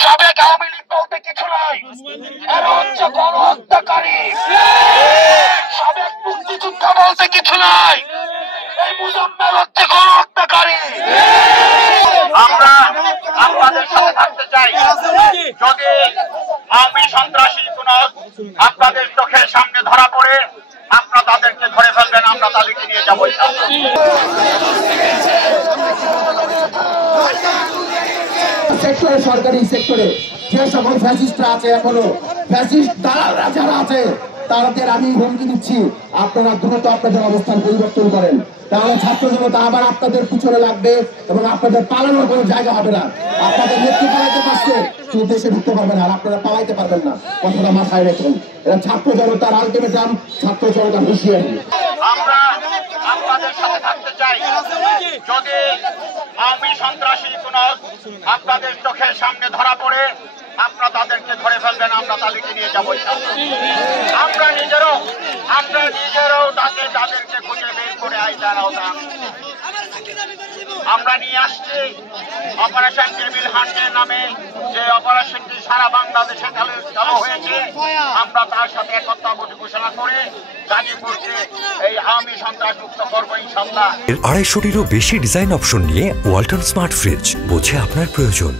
সাবেক আওয়ামী লীগ বলতে কিছু নাই, এরা হচ্ছে গণহত্যাকারী। সাবেক মুক্তিযোদ্ধা বলতে কিছু নাই, এই মুজাম্মেল হচ্ছে গণহত্যাকারী। আমরা আপনাদের সাথে থাকতে চাই। যদি আওয়ামী সন্ত্রাসী কোন আপনাদের চোখের সামনে ধরা পড়ে, আপনারা তাদেরকে ধরে ফেলবেন, আমরা তাদেরকে নিয়ে যাবো। সেক্টরে, সরকারি সেক্টরে যে সকল ফ্যাসিস্টরা আছে, এখনো ফ্যাসিস্ট দালালরা যারা আছে, তাদের আমি হুমকি দিচ্ছি, আপনারা দ্রুত আপনাদের অবস্থান পরিবর্তন করেন। তাহলে ছাত্র জনতা আবার আপনাদের পিছনে লাগবে এবং আপনাদের পালানোর কোনো জায়গা হবে না। আপনাদের নেত্রী পালাইতে পারছে, কিন্তু দেশে ঢুকতে পারবে না, আর আপনারা পালাইতে পারবেন না। কথাটা মাথায় রাখুন। এটা ছাত্র জনতার আলটিমেটাম, ছাত্র জনতার হুঁশিয়ারি। আমরা আপনাদের সাথে থাকতে চাই। যদি আওয়ামী সন্ত্রাসী কোন আপনাদের চোখের সামনে ধরা পড়ে, আপনারা তাদেরকে ধরে ফেলবেন, আমরা তাদেরকে নিয়ে যাবো। আমরা নিজেরাও তাদেরকে খুঁজে বের করে আইনের আওতা আমরা নিয়ে আসছি। অপারেশন টেবিল হান্টের নামে যে অপারেশনটি সারা বাংলাদেশে চালু হয়েছে, আমরা তার সাথে একতা ঘোষণা করে গাজীপুরকে এই আওয়ামী সন্ত্রাস মুক্ত করবো ইনশাআল্লাহ। 250-টিরও বেশি ডিজাইন অপশন নিয়ে ওয়ালটন স্মার্ট ফ্রিজ, বোঝে আপনার প্রয়োজন।